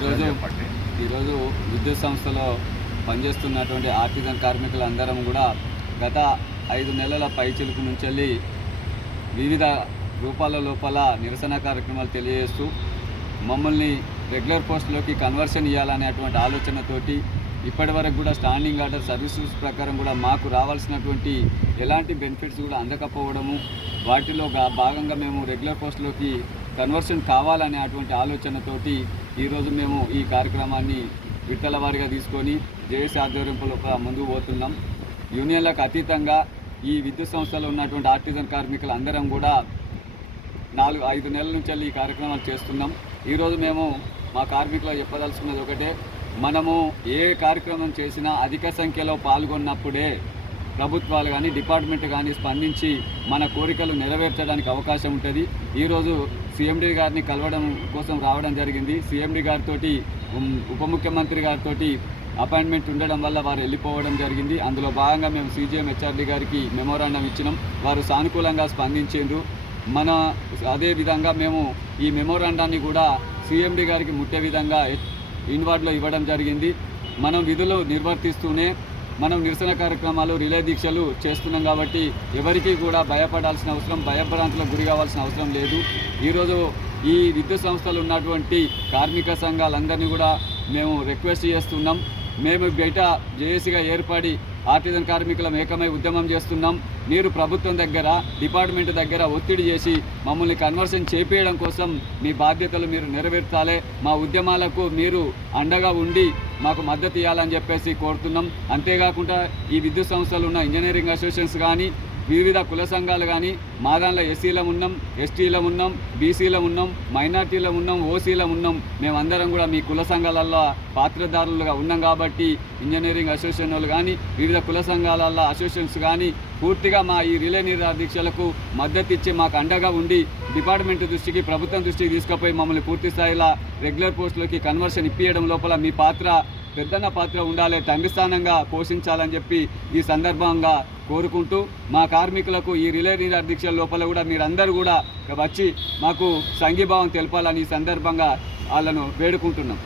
ఈరోజు విద్యుత్ సంస్థలో పనిచేస్తున్నటువంటి ఆర్టిజన్ కార్మికులందరం కూడా గత 5 నెలల పైచిలుకు నుంచి వివిధ రూపాల లోపల నిరసన కార్యక్రమాలు తెలియజేస్తూ మమ్మల్ని రెగ్యులర్ పోస్టులోకి కన్వర్షన్ ఇవ్వాలనేటువంటి ఆలోచనతోటి ఇప్పటి వరకు కూడా స్టాండింగ్ ఆర్డర్ సర్వీసెస్ ప్రకారం కూడా మాకు రావాల్సినటువంటి ఎలాంటి బెనిఫిట్స్ కూడా అందకపోవడము, వాటిలో భాగంగా మేము రెగ్యులర్ పోస్టులోకి కన్వర్షన్ కావాలనే అటువంటి ఆలోచనతోటి ఈరోజు మేము ఈ కార్యక్రమాన్ని విట్టల వారిగా తీసుకొని జేఏసీ ఆధ్వర్యంలో ముందుకు పోతున్నాం. యూనియన్లకు అతీతంగా ఈ విద్యుత్ సంస్థలో ఉన్నటువంటి ఆర్టిజన్ కార్మికులు అందరం కూడా 4-5 నెలల నుంచి ఈ కార్యక్రమాలు చేస్తున్నాం. ఈరోజు మేము మా కార్మికులు చెప్పదలుచుకున్నది ఒకటే, మనము ఏ కార్యక్రమం చేసినా అధిక సంఖ్యలో పాల్గొన్నప్పుడే ప్రభుత్వాలు కానీ డిపార్ట్మెంట్ కానీ స్పందించి మన కోరికలు నెరవేర్చడానికి అవకాశం ఉంటుంది. ఈరోజు సీఎండీ గారిని కలవడం కోసం రావడం జరిగింది. సీఎండీ గారితో ఉప ముఖ్యమంత్రి గారితో అపాయింట్మెంట్ ఉండడం వల్ల వారు వెళ్ళిపోవడం జరిగింది. అందులో భాగంగా మేము సీజీఎం హెచ్ఆర్డీ గారికి మెమోరాండం ఇచ్చినాం. వారు సానుకూలంగా స్పందించారు. అదేవిధంగా మేము ఈ మెమోరాండాన్ని కూడా సీఎండీ గారికి ముట్టే విధంగా ఇన్వార్డ్లో ఇవ్వడం జరిగింది. మనం విధులు నిర్వర్తిస్తూనే మనం నిరసన కార్యక్రమాలు, రిలే దీక్షలు చేస్తున్నాం కాబట్టి ఎవరికీ కూడా భయపడాల్సిన అవసరం, భయభ్రాంతులకు గురి కావాల్సిన అవసరం లేదు. ఈరోజు ఈ విద్యుత్ సంస్థలు ఉన్నటువంటి కార్మిక సంఘాలందరినీ కూడా మేము రిక్వెస్ట్ చేస్తున్నాం. మేము బయట జేఏసీగా ఏర్పడి ఆర్టిజన్ కార్మికులం ఏకమై ఉద్యమం చేస్తున్నాం. మీరు ప్రభుత్వం దగ్గర, డిపార్ట్మెంట్ దగ్గర ఒత్తిడి చేసి మమ్మల్ని కన్వర్షన్ చేపేయడం కోసం మీ బాధ్యతలు మీరు నెరవేర్చాలి. మా ఉద్యమాలకు మీరు అండగా ఉండి మాకు మద్దతు ఇవ్వాలని చెప్పేసి కోరుతున్నాం. అంతేకాకుండా ఈ విద్యుత్ సంస్థలు ఉన్న ఇంజనీరింగ్ అసోసియేషన్స్ కానీ, వివిధ కుల సంఘాలు కానీ, మా దాంట్లో ఎస్సీలం ఉన్నాం, ఎస్టీలం ఉన్నాం, బీసీలం ఉన్నాం, మైనార్టీలం ఉన్నాం, ఓసీలం ఉన్నాం. మేమందరం కూడా మీ కుల సంఘాలలో పాత్రదారులుగా ఉన్నాం కాబట్టి ఇంజనీరింగ్ అసోసియేషన్ వాళ్ళు కానీ, వివిధ కుల సంఘాలలో అసోసియేషన్స్ కానీ పూర్తిగా మా ఈ రిలే నిరాహార దీక్షలకు మద్దతు ఇచ్చి మాకు అండగా ఉండి డిపార్ట్మెంట్ దృష్టికి, ప్రభుత్వం దృష్టికి తీసుకుపోయి మమ్మల్ని పూర్తి స్థాయిలో రెగ్యులర్ పోస్టులోకి కన్వర్షన్ ఇప్పించడం లోపల మీ పెద్దన్న పాత్ర ఉండాలి, తండ్రి స్థానంగా పోషించాలని చెప్పి ఈ సందర్భంగా కోరుకుంటూ, మా కార్మికులకు ఈ రిలే నిరాహార దీక్షల లోపల కూడా మీరందరూ కూడా వచ్చి మాకు సంఘీభావం తెలపాలని ఈ సందర్భంగా వాళ్ళను వేడుకుంటున్నాం.